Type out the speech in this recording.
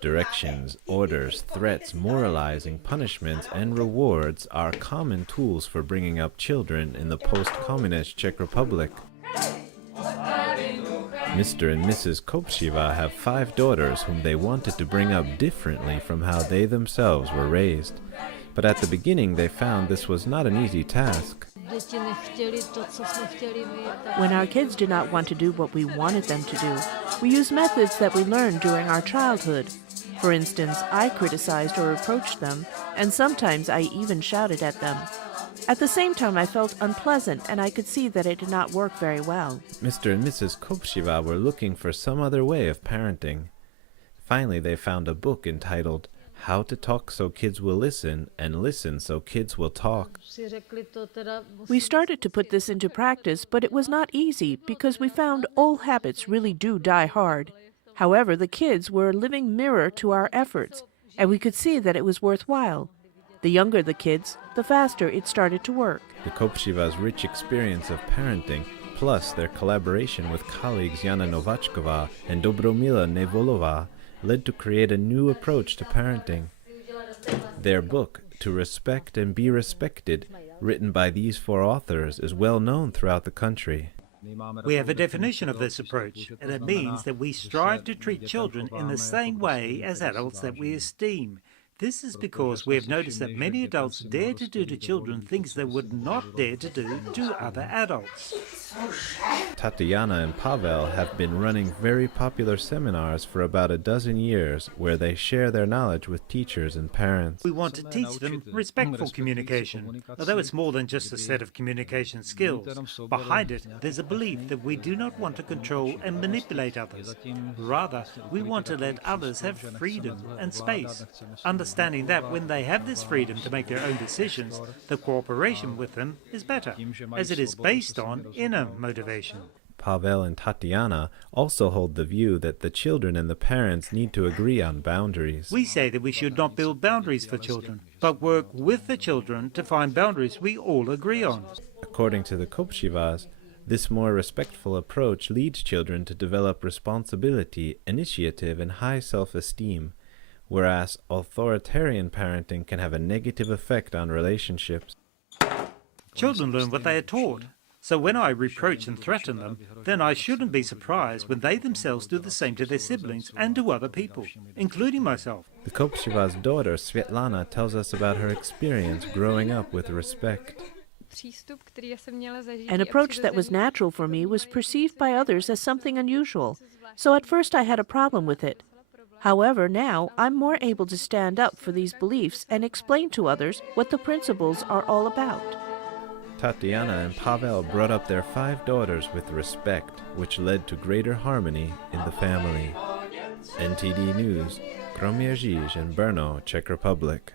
Directions, orders, threats, moralizing, punishments, and rewards are common tools for bringing up children in the post-communist Czech Republic. Mr. and Mrs. Kopšiva have 5 daughters whom they wanted to bring up differently from how they themselves were raised. But at the beginning they found this was not an easy task. When our kids did not want to do what we wanted them to do, we used methods that we learned during our childhood. For instance, I criticized or reproached them, and sometimes I even shouted at them. At the same time, I felt unpleasant, and I could see that it did not work very well. Mr. and Mrs. Kopšiva were looking for some other way of parenting. Finally, they found a book entitled How to Talk So Kids Will Listen and Listen So Kids Will Talk. We started to put this into practice, but it was not easy because we found old habits really do die hard. However, the kids were a living mirror to our efforts, and we could see that it was worthwhile. The younger the kids, the faster it started to work. The Kopšiva's rich experience of parenting, plus their collaboration with colleagues Jana Nováčková and Dobromila Nevolova, led to create a new approach to parenting. Their book, To Respect and Be Respected, written by these 4 authors, is well known throughout the country. We have a definition of this approach, and it means that we strive to treat children in the same way as adults that we esteem. This is because we have noticed that many adults dare to do to children things they would not dare to do to other adults. Tatiana and Pavel have been running very popular seminars for about a dozen years where they share their knowledge with teachers and parents. We want to teach them respectful communication, although it's more than just a set of communication skills. Behind it, there's a belief that we do not want to control and manipulate others. Rather, we want to let others have freedom and space, understanding that when they have this freedom to make their own decisions, the cooperation with them is better, as it is based on inner motivation. Pavel and Tatiana also hold the view that the children and the parents need to agree on boundaries. We say that we should not build boundaries for children, but work with the children to find boundaries we all agree on. According to the Kopšivas, this more respectful approach leads children to develop responsibility, initiative, and high self-esteem, whereas authoritarian parenting can have a negative effect on relationships. Children learn what they are taught. So when I reproach and threaten them, then I shouldn't be surprised when they themselves do the same to their siblings and to other people, including myself. The Kopšiva's daughter, Svetlana, tells us about her experience growing up with respect. An approach that was natural for me was perceived by others as something unusual, so at first I had a problem with it. However, now I'm more able to stand up for these beliefs and explain to others what the principles are all about. Tatiana and Pavel brought up their 5 daughters with respect, which led to greater harmony in the family. NTD News, Kroměříž and Brno, Czech Republic.